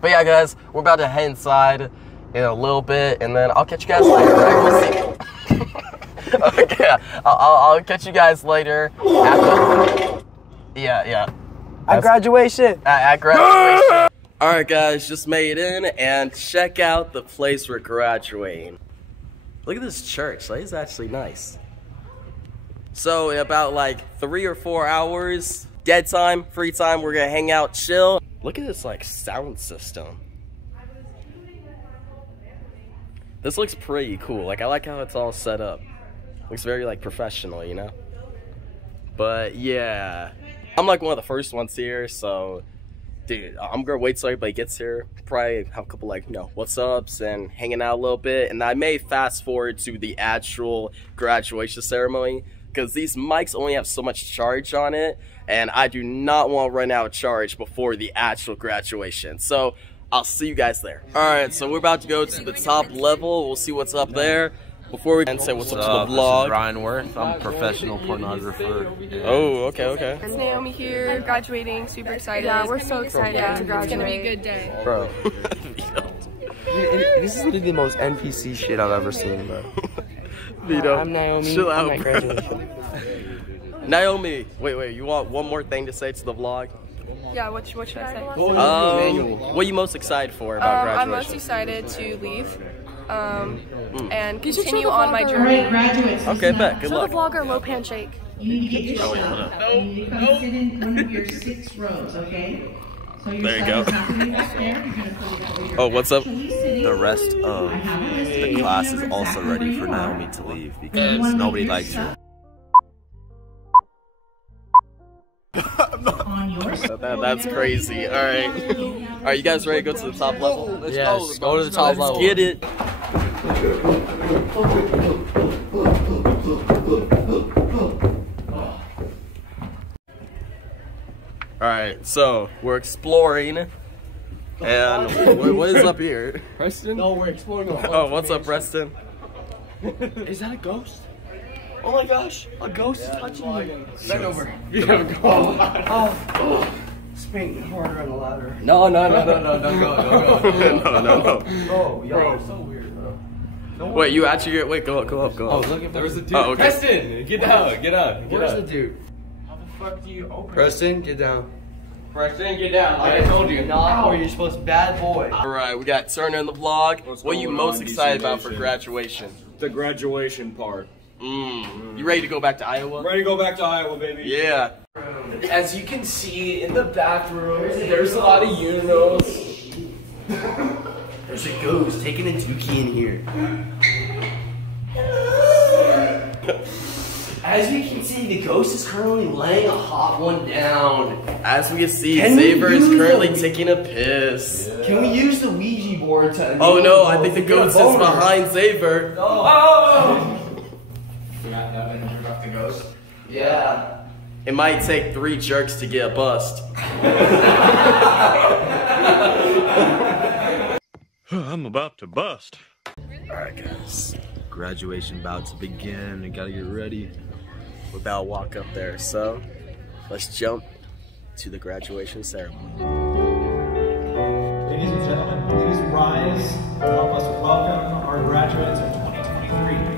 But yeah, guys, we're about to head inside in a little bit, and then I'll catch you guys later. Right? We'll see. Okay, I'll catch you guys later. Yeah. At graduation. At graduation. All right, guys, just made in, and check out the place we're graduating. Look at this church. Like, it's actually nice. So in about like 3 or 4 hours, dead time, free time, we're gonna hang out, chill. Look at this like sound system. This looks pretty cool. Like, I like how it's all set up. Looks very like professional, you know? But yeah, I'm like one of the first ones here, so dude, I'm gonna wait till everybody gets here. Probably have a couple like, you know, what's ups and hanging out a little bit, and I may fast forward to the actual graduation ceremony because these mics only have so much charge on it, and I do not want to run out of charge before the actual graduation. So I'll see you guys there. All right, so we're about to go to the top level. We'll see what's up there. Before we can say what's up to the vlog. This is Ryan Worth. I'm a professional pornographer. Oh, okay. It's Naomi here, graduating, super excited. Yeah, we're so excited to graduate. It's gonna be a good day. Bro. This is literally the most NPC shit I've ever seen, bro. Vito, I'm Naomi. chill out, I'm at graduation. Naomi, wait, you want one more thing to say to the vlog? Yeah, what should I say? What are you most excited for about graduation? I'm most excited to leave. And continue on my journey. Alright, graduates. Okay, bet. Good luck. Show the vlogger low handshake. You need to get your shot. You need to come sit in one of your 6 rows, okay? So your There you go. Is happening back there. You're gonna put it over your Oh, what's up? The rest of the class is also ready for Naomi to leave because nobody likes her. on your That's crazy. Alright, you guys ready to go to the top level? Yes, go to the top level. Let's get it. Alright, so we're exploring, and what is up here? Preston? No, we're exploring. Oh, what's up, Preston? Is that a ghost? Oh my gosh, a ghost is touching you. Bend over. Oh. Spring harder on the ladder. No, Don't go. no. Oh, yo, so weird, bro. Wait, you actually get, wait, go up. Oh, look at there was a dude. Oh, okay. Preston, get down. Where's the dude? How the fuck do you open Preston, get down. Preston, get down. Like I told you. Not where you're supposed to. Bad boy. Alright, we got Turner in the vlog. What are you most excited about for graduation? The graduation part. You ready to go back to Iowa? Ready to go back to Iowa, baby. Yeah. As you can see in the bathroom, there's a lot of urinals. There's a ghost taking a dookie in here. As you can see, the ghost is currently laying a hot one down. As we can see, Xavier is currently taking a piss. Yeah. Can we use the Ouija board to... Oh no, I think the ghost is behind Xavier. Oh! You got that and jerk off the ghost? Yeah. It might take 3 jerks to get a bust. I'm about to bust. Alright, guys. Graduation about to begin. You gotta get ready. We're about to walk up there, so let's jump to the graduation ceremony. Ladies and gentlemen, please rise and help us welcome our graduates of 2023.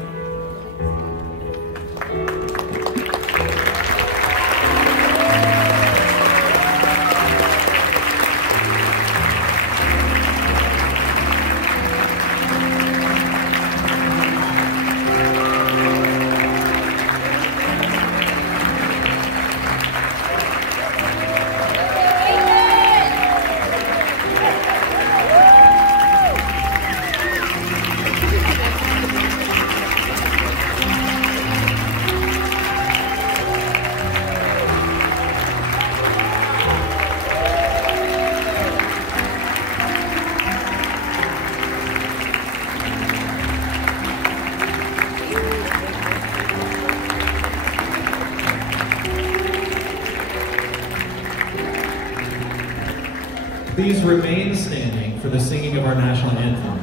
Please remain standing for the singing of our national anthem.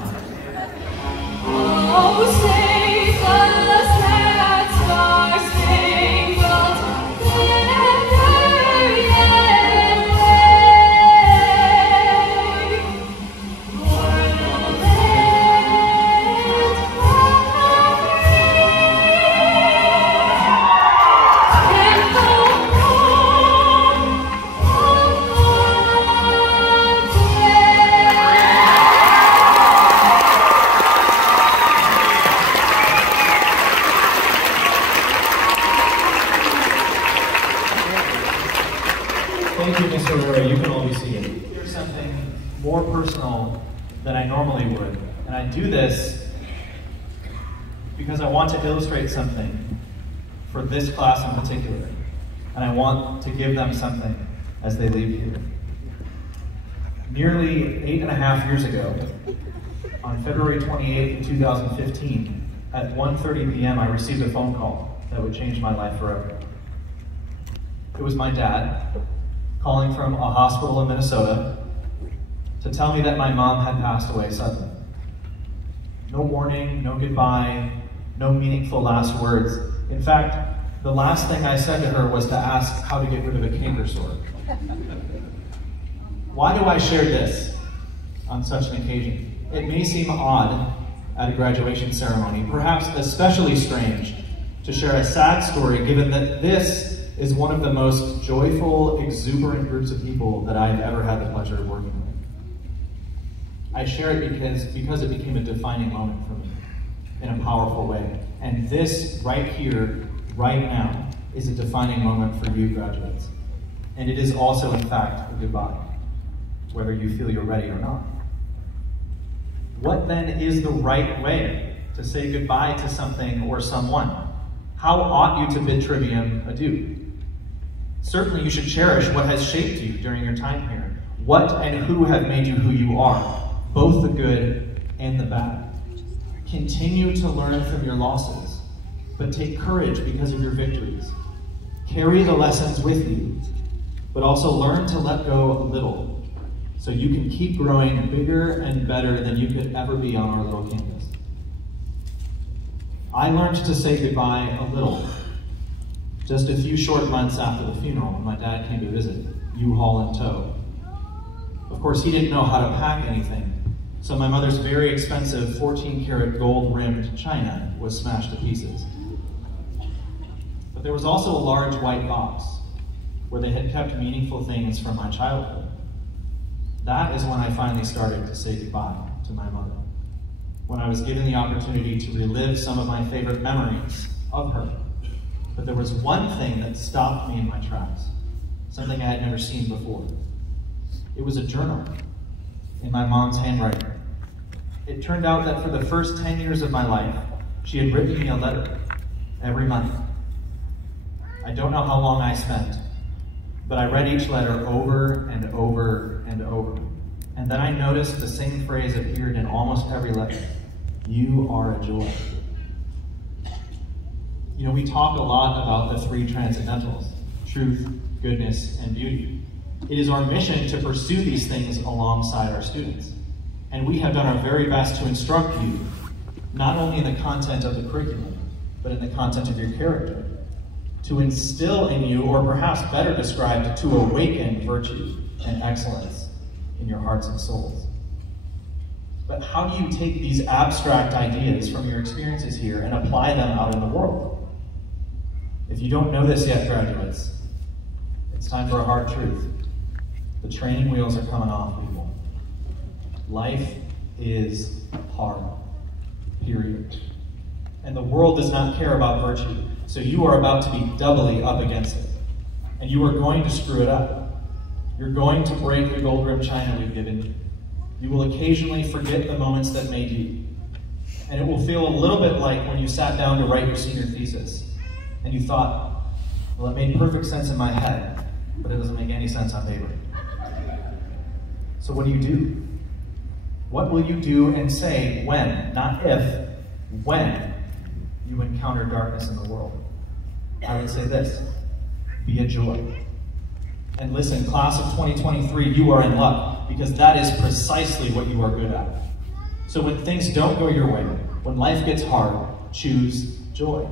Oh, save us that star-spangled banner yet more personal than I normally would. And I do this because I want to illustrate something for this class in particular. And I want to give them something as they leave here. Nearly 8.5 years ago, on February 28th, 2015, at 1:30 p.m., I received a phone call that would change my life forever. It was my dad calling from a hospital in Minnesota to tell me that my mom had passed away suddenly. No warning, no goodbye, no meaningful last words. In fact, the last thing I said to her was to ask how to get rid of a canker sore. Why do I share this on such an occasion? It may seem odd at a graduation ceremony, perhaps especially strange to share a sad story given that this is one of the most joyful, exuberant groups of people that I've ever had the pleasure of working with. I share it because it became a defining moment for me in a powerful way. And this right here, right now, is a defining moment for you graduates. And it is also, in fact, a goodbye, whether you feel you're ready or not. What then is the right way to say goodbye to something or someone? How ought you to bid Trivium adieu? Certainly you should cherish what has shaped you during your time here. What and who have made you who you are, both the good and the bad. Continue to learn from your losses, but take courage because of your victories. Carry the lessons with you, but also learn to let go a little, so you can keep growing bigger and better than you could ever be on our little campus. I learned to say goodbye a little, just a few short months after the funeral when my dad came to visit, U-Haul in tow. Of course, he didn't know how to pack anything, so my mother's very expensive 14-karat gold-rimmed china was smashed to pieces. But there was also a large white box where they had kept meaningful things from my childhood. That is when I finally started to say goodbye to my mother, when I was given the opportunity to relive some of my favorite memories of her. But there was one thing that stopped me in my tracks, something I had never seen before. It was a journal in my mom's handwriting. It turned out that for the first 10 years of my life, she had written me a letter every month. I don't know how long I spent, but I read each letter over and over and over. And then I noticed the same phrase appeared in almost every letter. You are a joy. You know, we talk a lot about the three transcendentals, truth, goodness, and beauty. It is our mission to pursue these things alongside our students. And we have done our very best to instruct you, not only in the content of the curriculum, but in the content of your character, to instill in you, or perhaps better described, to awaken virtue and excellence in your hearts and souls. But how do you take these abstract ideas from your experiences here and apply them out in the world? If you don't know this yet, graduates, it's time for a hard truth. The training wheels are coming off, people. Life is hard, period. And the world does not care about virtue, so you are about to be doubly up against it. And you are going to screw it up. You're going to break the gold-rimmed china we've given you. You will occasionally forget the moments that made you. And it will feel a little bit like when you sat down to write your senior thesis, and you thought, well, it made perfect sense in my head, but it doesn't make any sense on paper. So what do? What will you do and say when, not if, when you encounter darkness in the world? I would say this: be a joy. And listen, class of 2023, you are in luck, because that is precisely what you are good at. So when things don't go your way, when life gets hard, choose joy.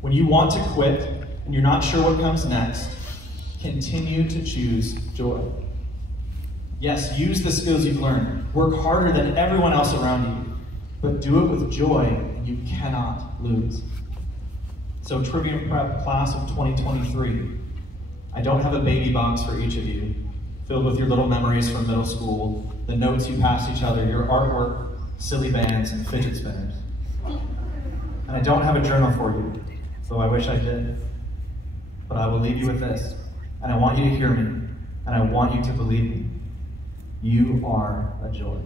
When you want to quit and you're not sure what comes next, continue to choose joy. Yes, use the skills you've learned. Work harder than everyone else around you, but do it with joy, and you cannot lose. So Trivium Prep class of 2023, I don't have a baby box for each of you, filled with your little memories from middle school, the notes you passed each other, your artwork, silly bands, and fidget spinners. And I don't have a journal for you, though I wish I did. But I will leave you with this, and I want you to hear me, and I want you to believe me. You are a joy.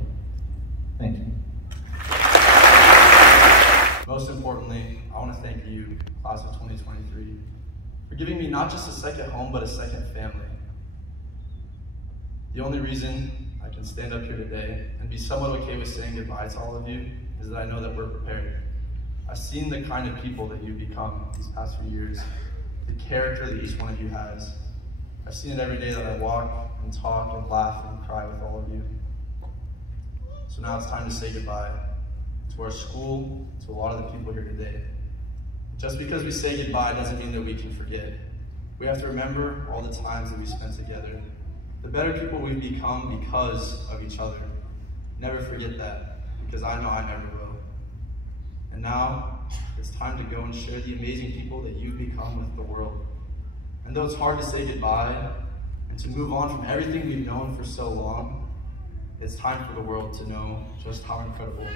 Thank you. Most importantly, I want to thank you, class of 2023, for giving me not just a second home, but a second family. The only reason I can stand up here today and be somewhat okay with saying goodbye to all of you is that I know that we're prepared. I've seen the kind of people that you've become these past few years, the character that each one of you has. I've seen it every day that I walk and talk and laugh and cry with all of you. So now it's time to say goodbye to our school, to a lot of the people here today. Just because we say goodbye doesn't mean that we can forget. We have to remember all the times that we spent together, the better people we've become because of each other. Never forget that, because I know I never will. And now, it's time to go and share the amazing people that you've become with the world. And though it's hard to say goodbye and to move on from everything we've known for so long, it's time for the world to know just how incredible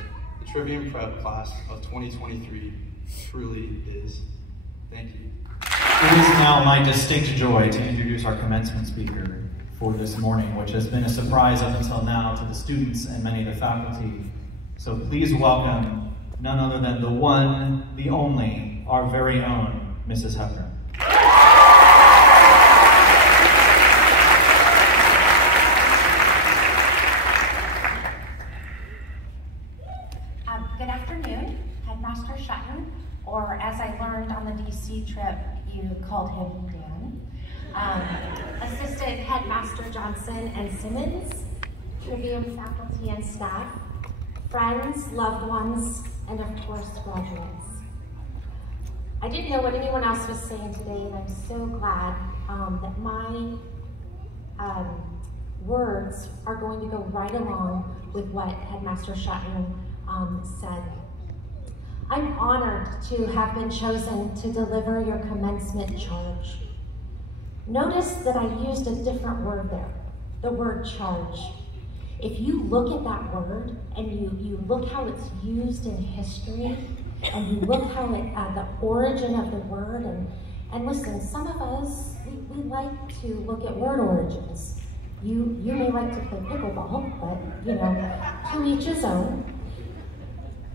the Trivium Prep class of 2023 truly is. Thank you. It is now my distinct joy to introduce our commencement speaker for this morning, which has been a surprise up until now to the students and many of the faculty. So please welcome none other than the one, the only, our very own Mrs. Hefner. Good afternoon, Headmaster Shetner, or as I learned on the DC trip, you called him Dan. Assistant Headmaster Johnson and Simmons, Trivium faculty and staff, friends, loved ones, and of course, graduates. I didn't know what anyone else was saying today, and I'm so glad that my words are going to go right along with what Headmaster Shetner said. I'm honored to have been chosen to deliver your commencement charge. Notice that I used a different word there, the word charge. If you look at that word and you look how it's used in history, and you look how it, the origin of the word, and listen, some of us, we like to look at word origins. You may like to play pickleball, but you know, to each his own.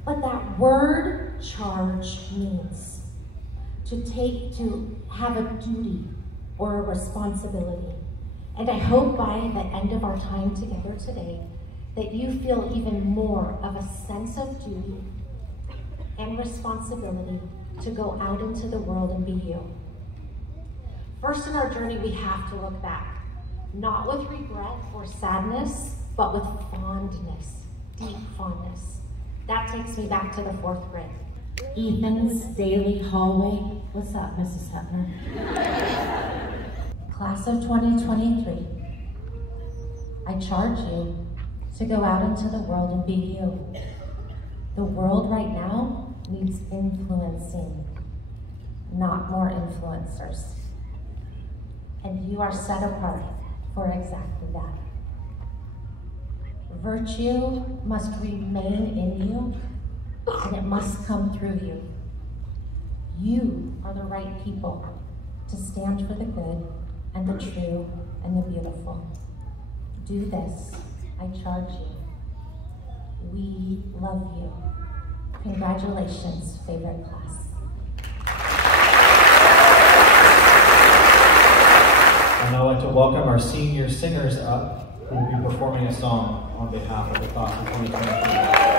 But that word charge means to have a duty or a responsibility. And I hope by the end of our time together today that you feel even more of a sense of duty and responsibility to go out into the world and be you. First in our journey, we have to look back, not with regret or sadness, but with fondness, deep fondness. That takes me back to the 4th grade. Ethan's daily hallway. What's up, Mrs. Hefner? Class of 2023, I charge you to go out into the world and be you. The world right now needs influencing, not more influencers. And you are set apart for exactly that. Virtue must remain in you, and it must come through you. You are the right people to stand for the good and the true and the beautiful. Do this, I charge you. We love you. Congratulations, favorite class. And I'd like to welcome our senior singers up, who will be performing a song on behalf of the class of 2023.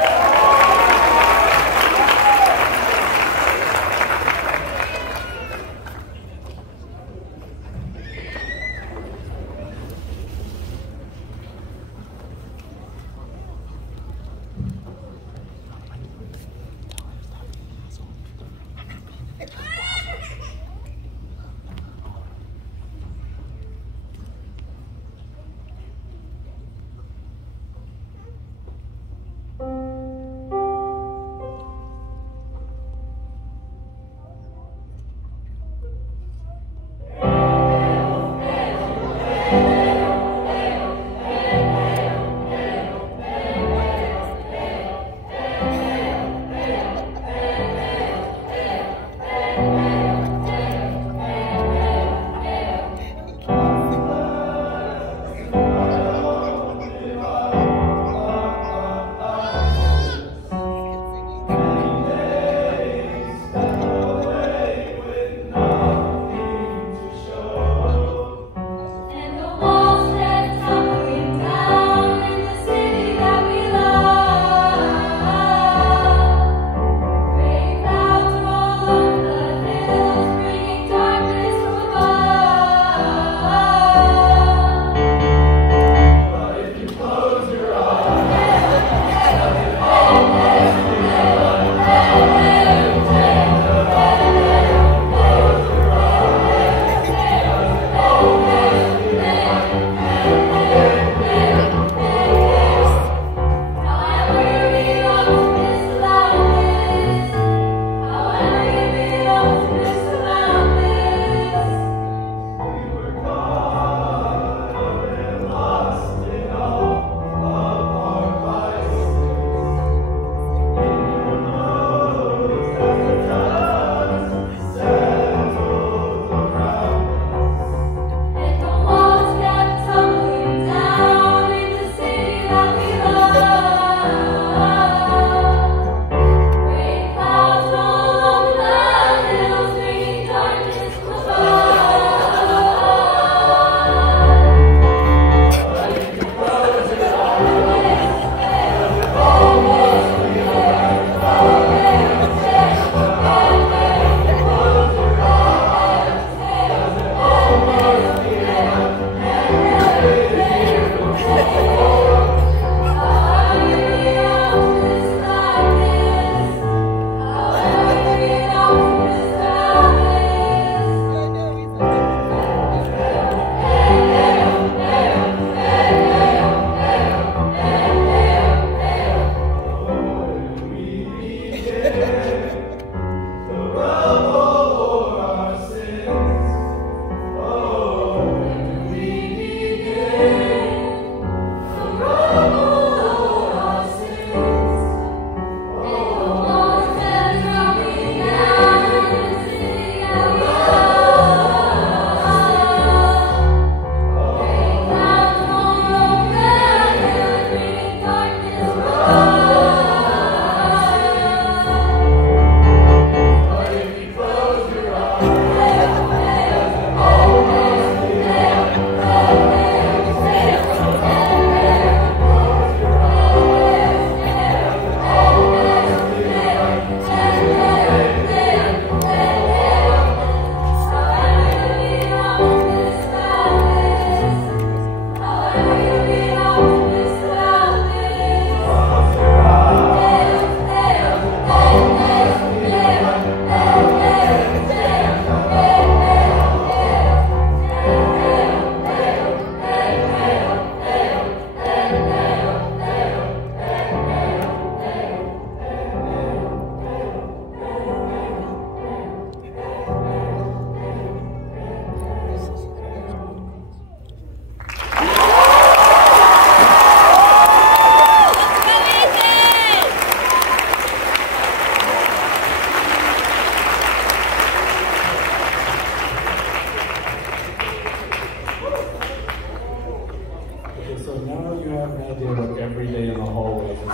every day in the hallways. I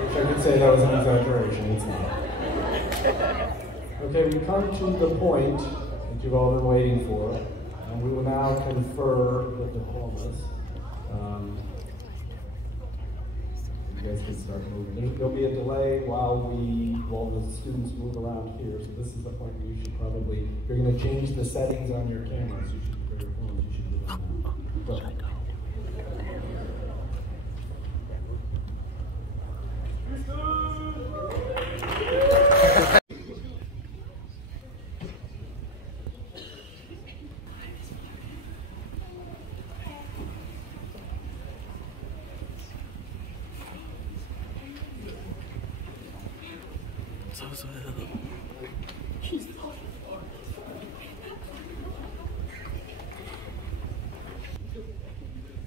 wish I could say that was an exaggeration, it's not. Okay, we come to the point that you've all been waiting for, and we will now confer the diplomas. You guys can start moving. There'll be a delay while the students move around here, so this is the point where you should probably, you're going to change the settings on your cameras, or your phones, you should do that now. Go.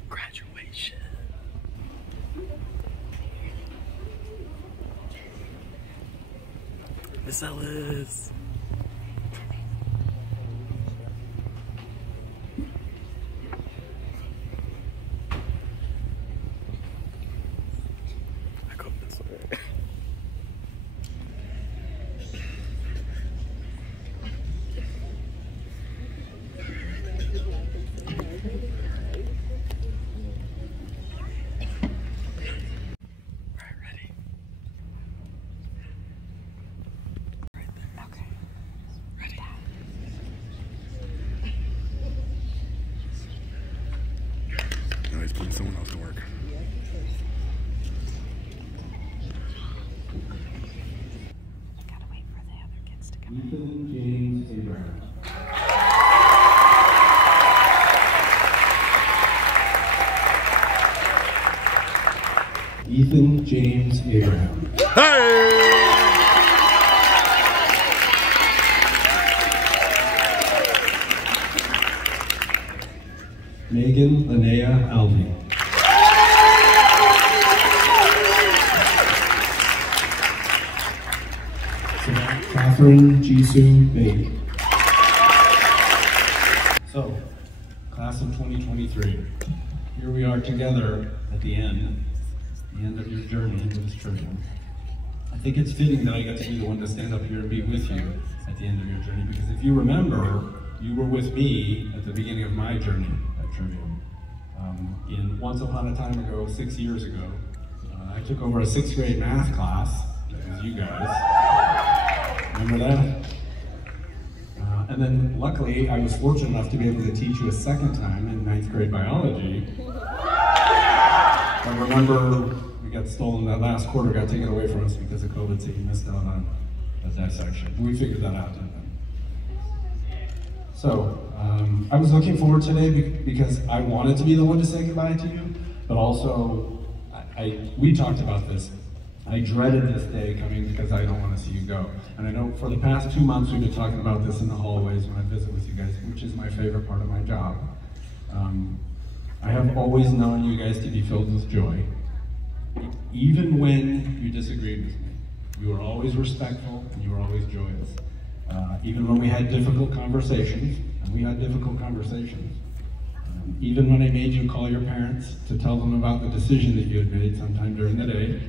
Graduation. Miss Ellis. I go this way. No, he's putting someone else to work. Gotta wait for the other kids to come. Ethan James Abraham. Ethan James Abraham. Hey! Megan Linnea Alvey. Catherine Jisoo Bake. So, class of 2023, here we are together at the end of your journey into this Trivium. I think it's fitting that I get to be the one to stand up here and be with you at the end of your journey, because if you remember, you were with me at the beginning of my journey at Trivium. In once upon a time ago, 6 years ago, I took over a 6th grade math class. That was you guys. Remember that? And then luckily, I was fortunate enough to be able to teach you a second time in 9th grade biology. But remember, we got stolen, that last quarter got taken away from us because of COVID, so you missed out on a dissection. We figured that out, didn't we? So, I was looking forward today because I wanted to be the one to say goodbye to you, but also, we talked about this. I dreaded this day coming because I don't want to see you go. And I know for the past 2 months we've been talking about this in the hallways when I visit with you guys, which is my favorite part of my job. I have always known you guys to be filled with joy. Even when you disagreed with me, you were always respectful and you were always joyous. Even when we had difficult conversations, and we had difficult conversations. Even when I made you call your parents to tell them about the decision that you had made sometime during the day.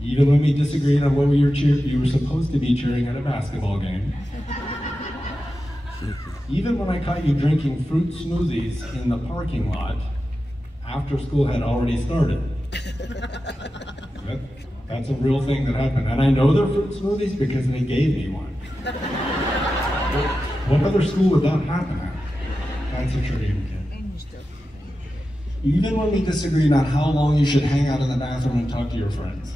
Even when we disagreed on what you were supposed to be cheering at a basketball game. Even when I caught you drinking fruit smoothies in the parking lot after school had already started. That's a real thing that happened. And I know they're fruit smoothies because they gave me one. What other school would that happen at? That's a Trivium kid. Even when we disagreed on how long you should hang out in the bathroom and talk to your friends.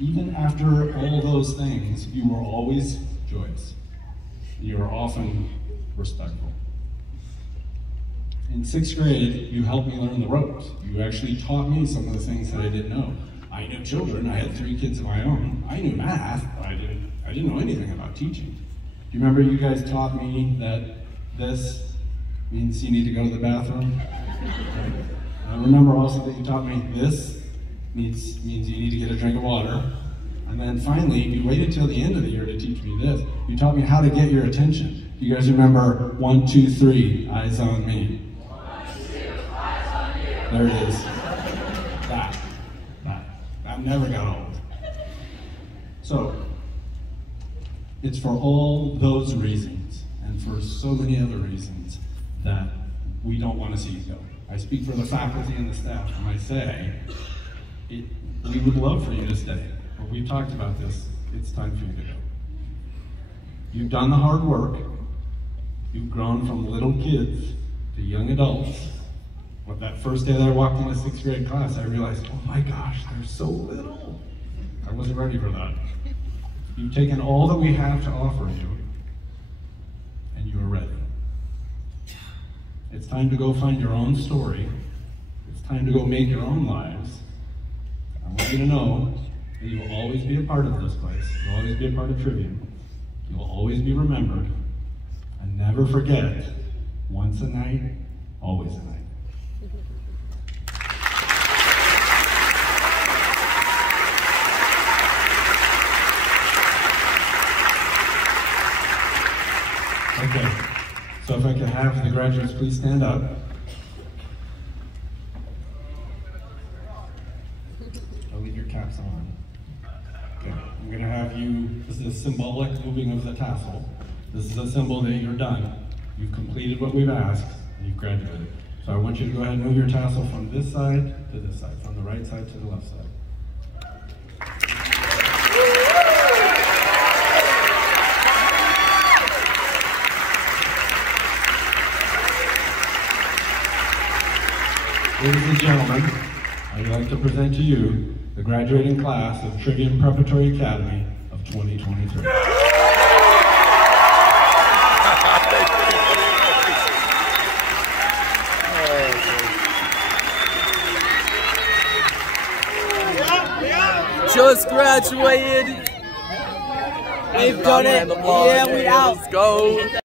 Even after all those things, you were always joyous. You were often respectful. In 6th grade, you helped me learn the ropes. You actually taught me some of the things that I didn't know. I knew children, I had 3 kids of my own. I knew math, but I didn't know anything about teaching. Do you remember you guys taught me that this means you need to go to the bathroom? I remember also that you taught me this means you need to get a drink of water. And then finally, you waited till the end of the year to teach me this. You taught me how to get your attention. You guys remember 1, 2, 3, eyes on me? There it is. That never got old. So, it's for all those reasons, and for so many other reasons, that we don't want to see you go. I speak for the faculty and the staff when I say, we would love for you to stay, but we've talked about this, it's time for you to go. You've done the hard work, you've grown from little kids to young adults. Well, that first day that I walked into 6th grade class, I realized, oh my gosh, they're so little. I wasn't ready for that. You've taken all that we have to offer you, and you are ready. It's time to go find your own story. It's time to go make your own lives. I want you to know that you will always be a part of this place. You'll always be a part of Trivium. You will always be remembered. And never forget, once a night, always a night. Okay, so if I could have the graduates please stand up. I'll leave your caps on. Okay, I'm gonna have you, this is a symbolic moving of the tassel. This is a symbol that you're done. You've completed what we've asked, and you've graduated. So I want you to go ahead and move your tassel from this side to this side, from the right side to the left side. Ladies and gentlemen, I'd like to present to you the graduating class of Trivium Prepatory Academy of 2023. Just graduated. We've done it. Yeah, we out. Let's go.